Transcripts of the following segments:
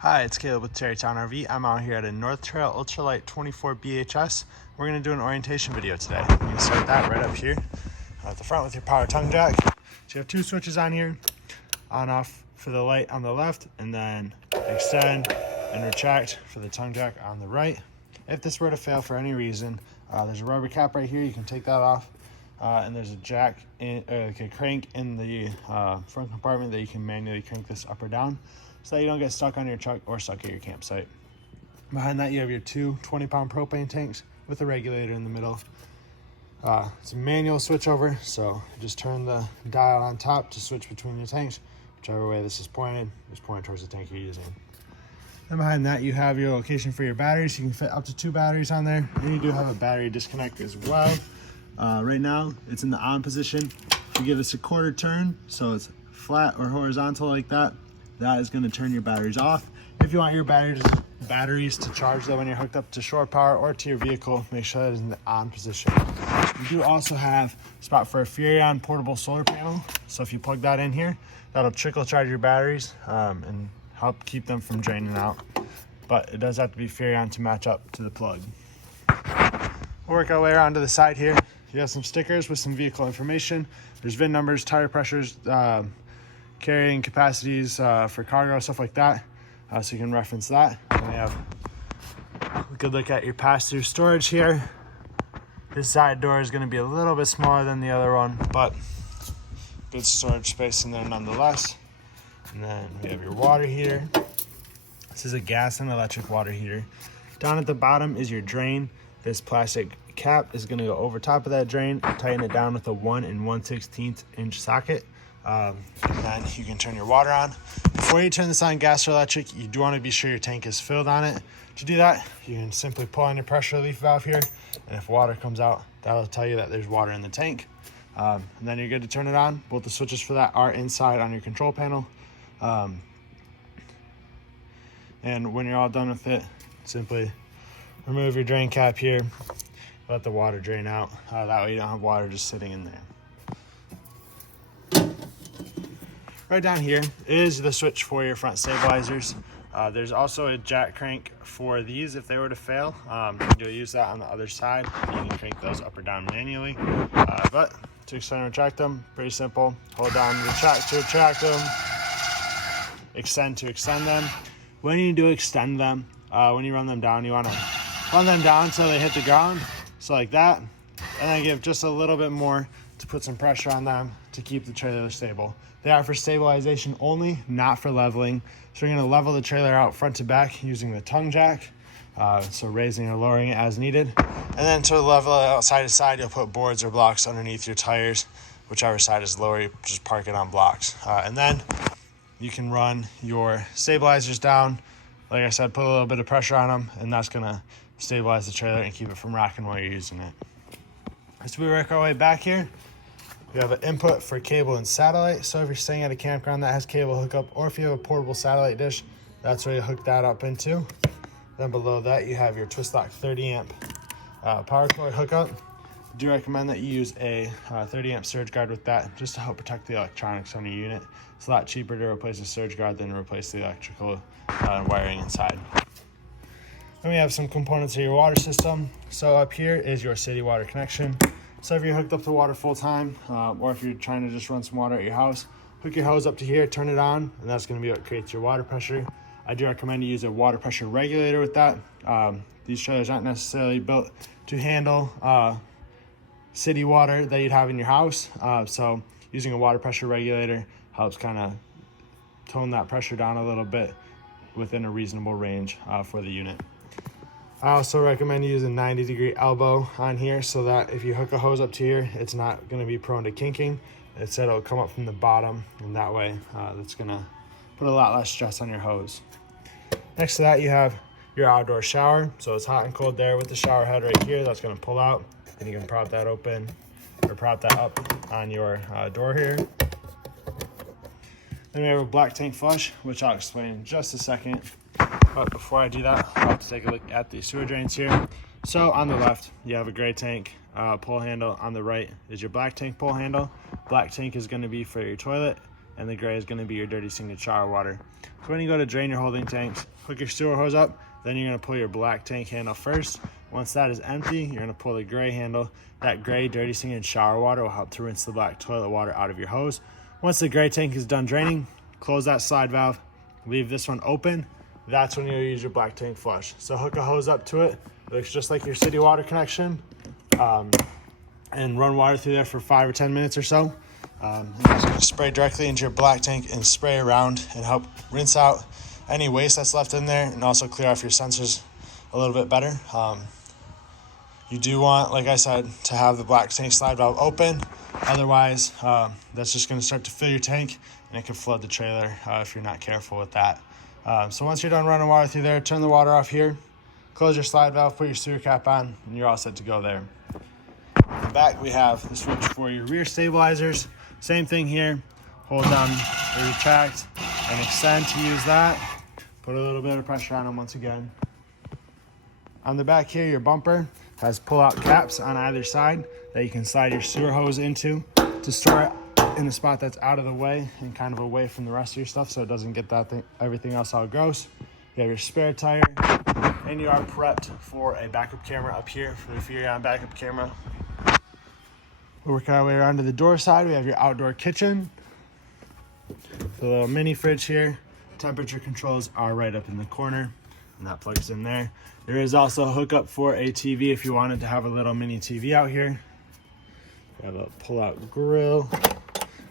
Hi, it's Caleb with Terrytown RV. I'm out here at a North Trail Ultralight 24 BHS. We're going to do an orientation video today. You can start that right up here at the front with your power tongue jack. So you have two switches on here, on off for the light on the left, and then extend and retract for the tongue jack on the right. If this were to fail for any reason, there's a rubber cap right here. You can take that off, and there's a jack, like a crank in the front compartment that you can manually crank this up or down, so that you don't get stuck on your truck or stuck at your campsite. Behind that, you have your two 20-pound propane tanks with a regulator in the middle. It's a manual switch over, so just turn the dial on top to switch between your tanks. Whichever way this is pointed towards the tank you're using. And behind that, you have your location for your batteries. You can fit up to 2 batteries on there, and you do have a battery disconnect as well. Right now, it's in the on position. If you give this a quarter turn, so it's flat or horizontal like that, that is going to turn your batteries off. If you want your batteries to charge though when you're hooked up to shore power or to your vehicle, make sure that is in the on position. You do also have a spot for a Furrion portable solar panel. So if you plug that in here, that'll trickle charge your batteries and help keep them from draining out. But it does have to be Furrion to match up to the plug. We'll work our way around to the side here. You have some stickers with some vehicle information. There's VIN numbers, tire pressures, carrying capacities for cargo, stuff like that, so you can reference that. And we have a good look at your pass-through storage here. This side door is going to be a little bit smaller than the other one, but good storage space in there nonetheless. And then we have your water heater. This is a gas and electric water heater. Down at the bottom is your drain. This plastic cap is going to go over top of that drain, tighten it down with a 1 1/16 inch socket. And then you can turn your water on. Before you turn this on, gas or electric, you do want to be sure your tank is filled on it. To do that, you can simply pull on your pressure relief valve here, and if water comes out, that'll tell you that there's water in the tank. And then you're good to turn it on. Both the switches for that are inside on your control panel. And when you're all done with it, simply remove your drain cap here, let the water drain out. That way you don't have water just sitting in there. Right down here is the switch for your front stabilizers. There's also a jack crank for these if they were to fail. You'll use that on the other side. You can crank those up or down manually. But to extend and retract them, pretty simple. Hold down retract to retract them, extend to extend them. When you do extend them, when you run them down, you want to run them down until they hit the ground, so like that, and then give just a little bit more to put some pressure on them to keep the trailer stable. They are for stabilization only, not for leveling. So you're going to level the trailer out front to back using the tongue jack, so raising or lowering it as needed. And then to level it out side to side, you'll put boards or blocks underneath your tires. Whichever side is lower, you just park it on blocks. And then you can run your stabilizers down. Like I said, put a little bit of pressure on them, and that's going to stabilize the trailer and keep it from rocking while you're using it. As we work our way back here, we have an input for cable and satellite. So if you're staying at a campground that has cable hookup, or if you have a portable satellite dish, that's where you hook that up into. Then below that, you have your twist lock 30 amp power cord hookup. I do recommend that you use a 30 amp surge guard with that, just to help protect the electronics on your unit. It's a lot cheaper to replace a surge guard than to replace the electrical wiring inside. Then we have some components of your water system. So up here is your city water connection. So if you're hooked up to water full time, or if you're trying to just run some water at your house, hook your hose up to here, turn it on, and that's going to be what creates your water pressure. I do recommend you use a water pressure regulator with that. These trailers aren't necessarily built to handle city water that you'd have in your house. So using a water pressure regulator helps kind of tone that pressure down a little bit within a reasonable range for the unit. I also recommend using 90-degree elbow on here, so that if you hook a hose up to here, it's not going to be prone to kinking. Instead, it'll come up from the bottom, and that way that's going to put a lot less stress on your hose. Next to that, you have your outdoor shower. So it's hot and cold there with the shower head right here. That's going to pull out, and you can prop that open or prop that up on your door here. Then we have a black tank flush, which I'll explain in just a second. But before I do that, I'll have to take a look at the sewer drains here. So on the left, you have a gray tank pull handle. On the right is your black tank pull handle. Black tank is going to be for your toilet, and the gray is going to be your dirty sink and shower water. So when you go to drain your holding tanks, hook your sewer hose up, then you're going to pull your black tank handle first. Once that is empty, you're going to pull the gray handle. That gray dirty sink and shower water will help to rinse the black toilet water out of your hose. Once the gray tank is done draining, close that slide valve, leave this one open. That's when you'll use your black tank flush. So hook a hose up to it. It looks just like your city water connection, and run water through there for 5 or 10 minutes or so. And that's going to spray directly into your black tank and spray around and help rinse out any waste that's left in there and also clear off your sensors a little bit better. You do want, like I said, to have the black tank slide valve open. Otherwise, that's just going to start to fill your tank and it can flood the trailer if you're not careful with that. So once you're done running water through there, turn the water off here, close your slide valve, put your sewer cap on, and you're all set to go there. In the back, we have the switch for your rear stabilizers. Same thing here. Hold down or retract and extend to use that. Put a little bit of pressure on them once again. On the back here, your bumper has pull-out caps on either side that you can slide your sewer hose into to store it in a spot that's out of the way and kind of away from the rest of your stuff so it doesn't get everything else all gross. You have your spare tire, and you are prepped for a backup camera up here for the Furion backup camera. We'll work our way around to the door side. We have your outdoor kitchen. The little mini fridge here. Temperature controls are right up in the corner, and that plugs in there. There is also a hookup for a TV if you wanted to have a little mini TV out here. We have a pull-out grill,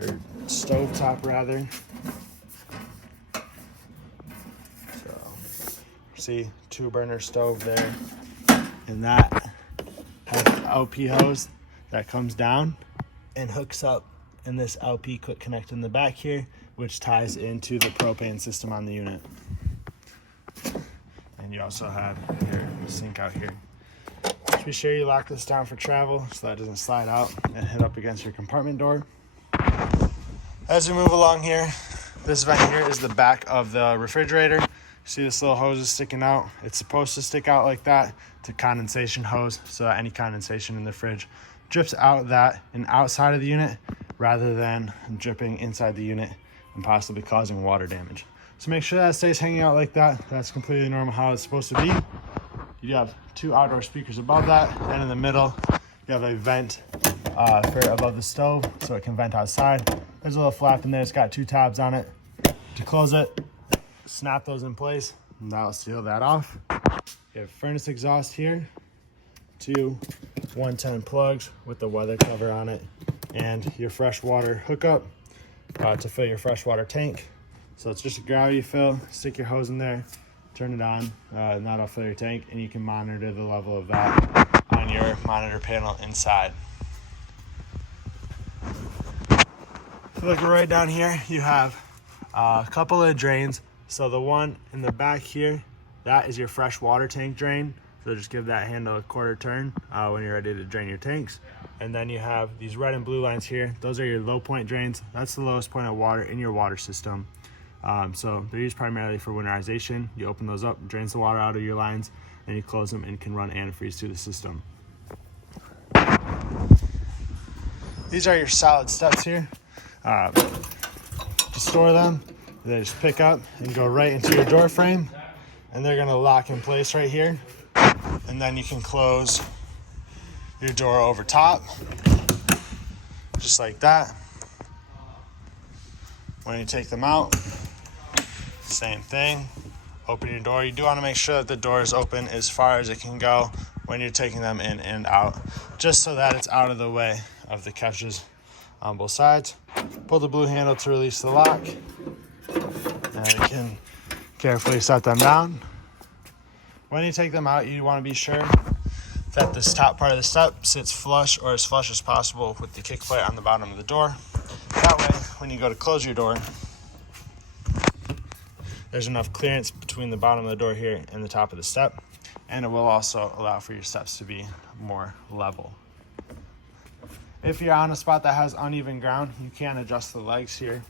or stove top rather. So, see, 2-burner stove there, and that has an LP hose that comes down and hooks up in this LP quick connect in the back here, which ties into the propane system on the unit. And you also have your sink out here. Just be sure you lock this down for travel so that it doesn't slide out and hit up against your compartment door. As we move along here, this vent here is the back of the refrigerator. See this little hose is sticking out? It's supposed to stick out like that to condensation hose so that any condensation in the fridge drips out that and outside of the unit rather than dripping inside the unit and possibly causing water damage. So make sure that stays hanging out like that. That's completely normal how it's supposed to be. You have 2 outdoor speakers above that, and in the middle you have a vent for above the stove so it can vent outside. There's a little flap in there. It's got 2 tabs on it. To close it, snap those in place and that'll seal that off. You have furnace exhaust here, 2 110 plugs with the weather cover on it, and your freshwater hookup to fill your freshwater tank. So it's just a gravity fill. Stick your hose in there, turn it on, and that'll fill your tank, and you can monitor the level of that on your monitor panel inside. If you look right down here, you have a couple of drains. So the one in the back here, that is your fresh water tank drain. So just give that handle a quarter turn when you're ready to drain your tanks. And then you have these red and blue lines here. Those are your low point drains. That's the lowest point of water in your water system. So they're used primarily for winterization. You open those up, drains the water out of your lines, and you close them and can run antifreeze through the system. These are your solid steps here. To store them, they just pick up and go right into your door frame, and they're gonna lock in place right here. And then you can close your door over top, just like that. When you take them out, same thing. Open your door. You do want to make sure that the door is open as far as it can go when you're taking them in and out, just so that it's out of the way of the catches on both sides. Pull the blue handle to release the lock, and you can carefully set them down. When you take them out, you want to be sure that this top part of the step sits flush or as flush as possible with the kick plate on the bottom of the door. That way, when you go to close your door, there's enough clearance between the bottom of the door here and the top of the step, and it will also allow for your steps to be more level. If you're on a spot that has uneven ground, you can adjust the legs here.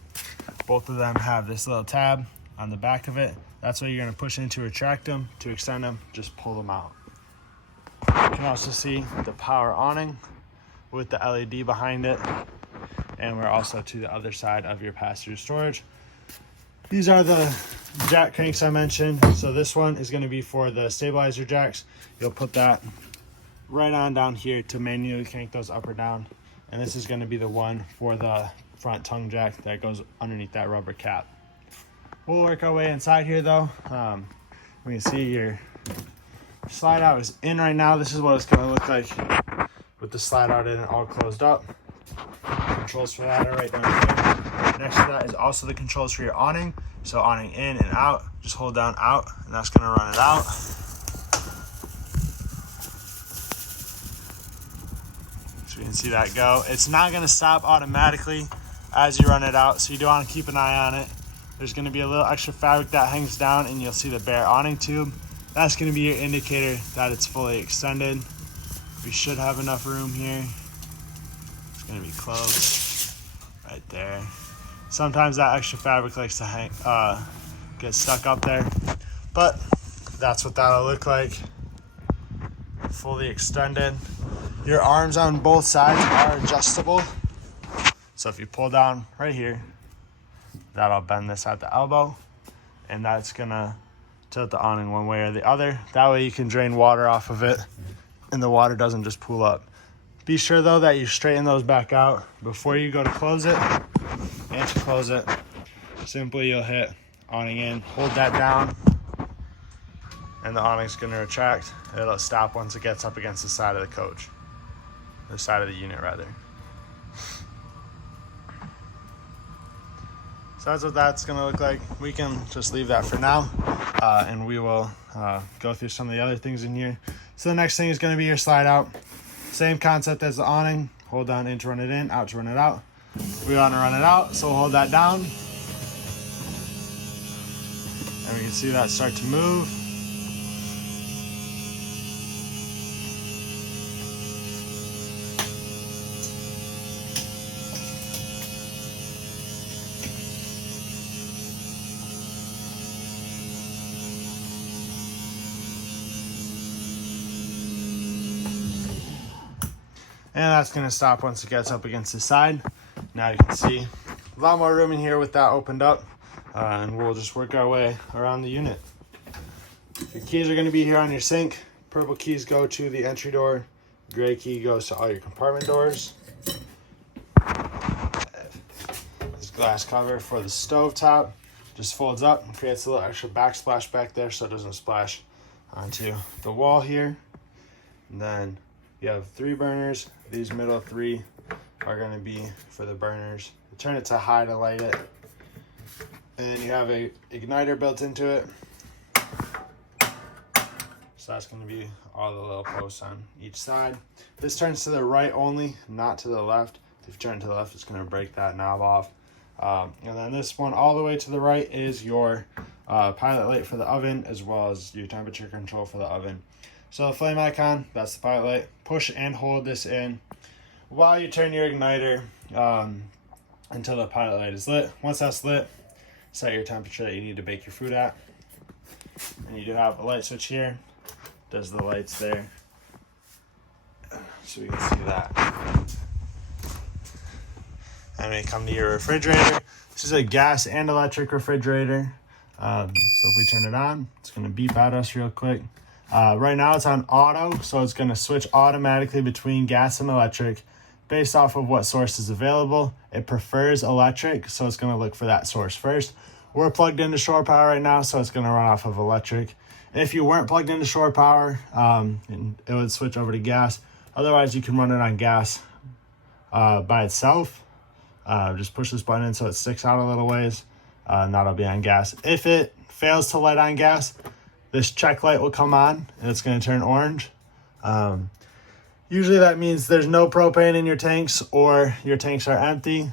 Both of them have this little tab on the back of it. That's what you're going to push in to retract them. To extend them, just pull them out. You can also see the power awning with the LED behind it. and we're also to the other side of your pass-through storage. These are the jack cranks I mentioned. So this one is going to be for the stabilizer jacks. You'll put that right on down here to manually crank those up or down. And this is going to be the one for the front tongue jack that goes underneath that rubber cap. We'll work our way inside here though. We can see your slide out is in right now. This is what it's going to look like with the slide out in and all closed up. Controls for that are right down here. Next to that is also the controls for your awning. So awning in and out, just hold down out, and that's going to run it out. So you can see that go. It's not going to stop automatically as you run it out, so you do want to keep an eye on it. There's going to be a little extra fabric that hangs down, and you'll see the bare awning tube. That's going to be your indicator that it's fully extended. We should have enough room here. It's going to be close right there. Sometimes that extra fabric likes to get stuck up there, but that's what that'll look like. Fully extended. Your arms on both sides are adjustable. So if you pull down right here, that'll bend this at the elbow, and that's gonna tilt the awning one way or the other. That way you can drain water off of it and the water doesn't just pool up. Be sure though that you straighten those back out before you go to close it. And to close it, simply you'll hit awning in, hold that down, and the awning's gonna retract. It'll stop once it gets up against the side of the coach, the side of the unit rather. So that's what that's gonna look like. We can just leave that for now, and we will go through some of the other things in here. So the next thing is gonna be your slide out. Same concept as the awning. Hold down in to run it in, out to run it out. We want to run it out, so we'll hold that down. And we can see that start to move. And that's going to stop once it gets up against the side. Now you can see a lot more room in here with that opened up, and we'll just work our way around the unit. Your keys are going to be here on your sink. Purple keys go to the entry door. Gray key goes to all your compartment doors. This glass cover for the stove top just folds up and creates a little extra backsplash back there so it doesn't splash onto the wall here. And then you have 3 burners. These middle 3 are going to be for the burners. You turn it to high to light it. And then you have a igniter built into it. So that's going to be all the little posts on each side. This turns to the right only, not to the left. If you turn to the left, it's going to break that knob off. And then this one all the way to the right is your pilot light for the oven, as well as your temperature control for the oven. So the flame icon, that's the pilot light. Push and hold this in while you turn your igniter until the pilot light is lit. Once that's lit, set your temperature that you need to bake your food at. And you do have a light switch here. Does the lights there. So we can see that. And when you come to your refrigerator, this is a gas and electric refrigerator. So if we turn it on, it's going to beep at us real quick. Right now it's on auto, so it's going to switch automatically between gas and electric based off of what source is available. It prefers electric, so it's going to look for that source first. We're plugged into shore power right now, so it's going to run off of electric. If you weren't plugged into shore power, it would switch over to gas. Otherwise, you can run it on gas by itself. Just push this button in so it sticks out a little ways, and that'll be on gas. If it fails to light on gas, this check light will come on and it's going to turn orange. Usually that means there's no propane in your tanks or your tanks are empty.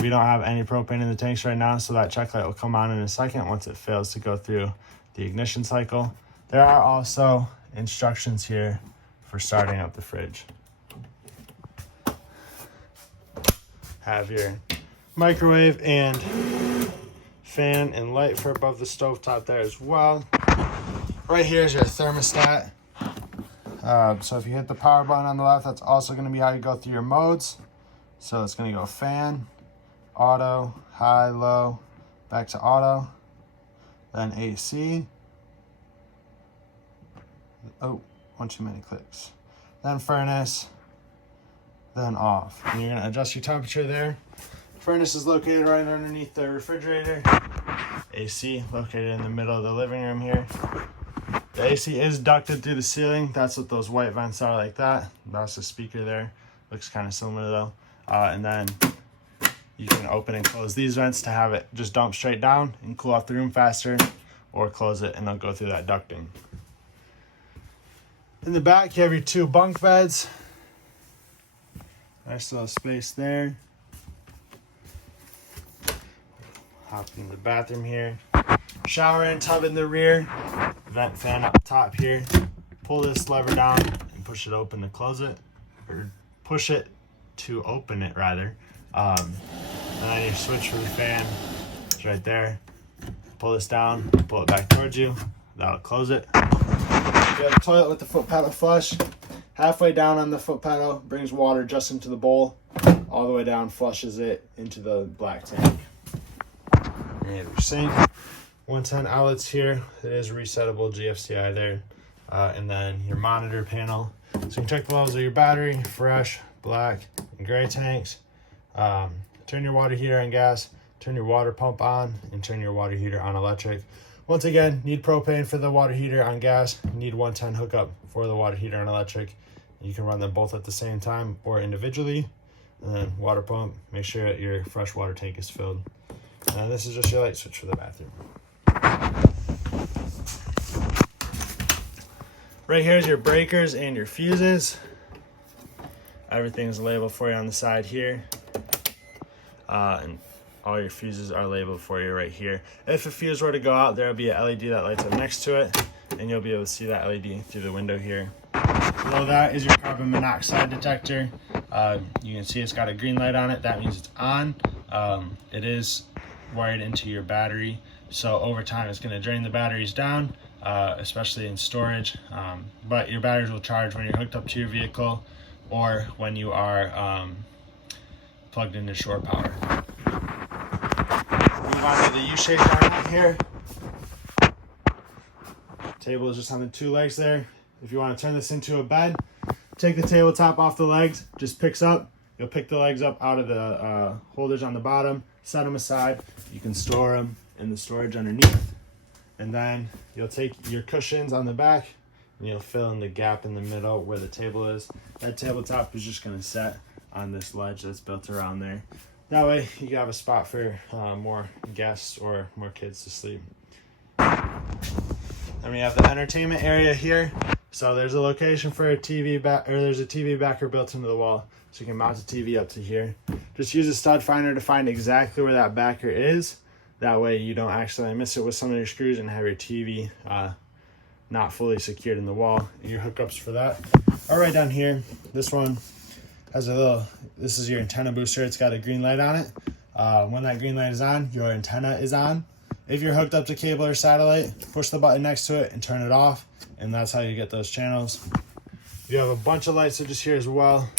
We don't have any propane in the tanks right now, so that check light will come on in a second once it fails to go through the ignition cycle. There are also instructions here for starting up the fridge. Have your microwave and fan and light for above the stovetop there as well. Right here is your thermostat. So if you hit the power button on the left, that's also going to be how you go through your modes. So it's gonna go fan, auto, high, low, back to auto, then AC. Oh, one too many clicks. Then furnace, then off. And you're gonna adjust your temperature there. Furnace is located right underneath the refrigerator. AC located in the middle of the living room here. The AC is ducted through the ceiling. That's what those white vents are, like that. That's the speaker there. Looks kind of similar though. And then you can open and close these vents to have it just dump straight down and cool off the room faster, or close it and it'll go through that ducting. In the back, you have your 2 bunk beds. Nice little space there. Hop in the bathroom here. Shower and tub in the rear. Vent fan up top here. Pull this lever down and push it open to close it, or push it to open it rather. And then your switch for the fan is right there. Pull this down, pull it back towards you. That'll close it. You have a toilet with the foot pedal flush. Halfway down on the foot pedal brings water just into the bowl. All the way down flushes it into the black tank. You have your sink. 110 outlets here. It is resettable GFCI there. And then your monitor panel. So you can check the levels of your battery, fresh, black, and gray tanks. Turn your water heater on gas, turn your water pump on, and turn your water heater on electric. Once again, need propane for the water heater on gas. Need 110 hookup for the water heater on electric. You can run them both at the same time or individually. And then water pump, make sure that your fresh water tank is filled. And this is just your light switch for the bathroom. Right here is your breakers and your fuses. Everything's labeled for you on the side here. And all your fuses are labeled for you right here. If a fuse were to go out, there will be an LED that lights up next to it, and you'll be able to see that LED through the window here. Below that is your carbon monoxide detector. You can see it's got a green light on it. That means it's on. It is wired into your battery, so over time it's going to drain the batteries down, especially in storage. But your batteries will charge when you're hooked up to your vehicle or when you are plugged into shore power. Move on to the U-shaped dinette here. Table is just on the 2 legs there. If you want to turn this into a bed, take the tabletop off the legs, just picks up. You'll pick the legs up out of the holders on the bottom, set them aside. You can store them in the storage underneath. And then you'll take your cushions on the back and you'll fill in the gap in the middle where the table is. That tabletop is just going to set on this ledge that's built around there. That way you can have a spot for more guests or more kids to sleep. Then we have the entertainment area here. So there's a location for a TV there's a TV backer built into the wall. So you can mount the TV up to here. Just use a stud finder to find exactly where that backer is. That way you don't accidentally miss it with some of your screws and have your TV not fully secured in the wall. And your hookups for that are right down here. This one has this is your antenna booster. It's got a green light on it. When that green light is on, your antenna is on. If you're hooked up to cable or satellite, push the button next to it and turn it off, and that's how you get those channels. You have a bunch of light switches here as well.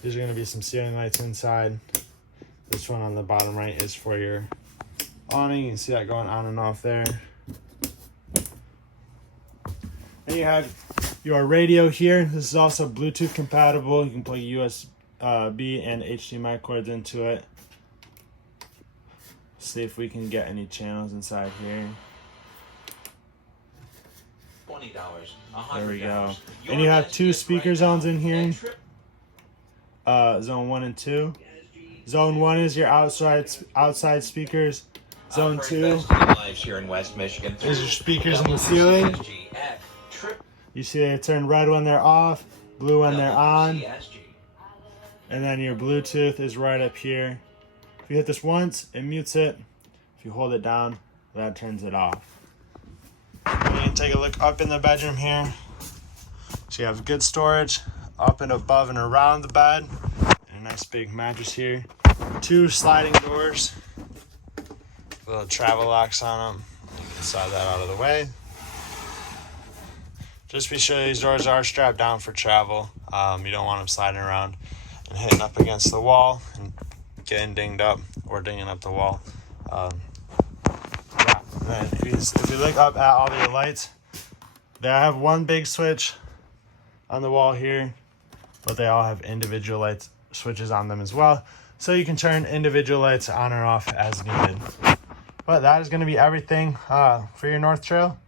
These are going to be some ceiling lights inside. This one on the bottom right is for your awning. You can see that going on and off there. Then you have your radio here. This is also Bluetooth compatible. You can plug USB and HDMI cords into it. See if we can get any channels inside here. $20, $100. There we go. And you have 2 speaker zones in here. Zone 1 and 2. Zone 1 is your outside speakers. Zone 2 here in West Michigan is your speakers in the ceiling. You see they turn red when they're off, blue when they're on. And then your Bluetooth is right up here. If you hit this once, it mutes it. If you hold it down, that turns it off. And you can take a look up in the bedroom here. So you have good storage up and above and around the bed. And a nice big mattress here. 2 sliding doors. Little travel locks on them. You can slide that out of the way. Just be sure these doors are strapped down for travel. You don't want them sliding around. and hitting up against the wall and getting dinged up or dinging up the wall. Yeah. And then if you look up at all your lights, they have one big switch on the wall here, but they all have individual light switches on them as well, so you can turn individual lights on or off as needed. But that is going to be everything for your North Trail.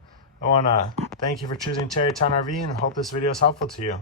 I want to thank you for choosing Tarrytown RV and hope this video is helpful to you.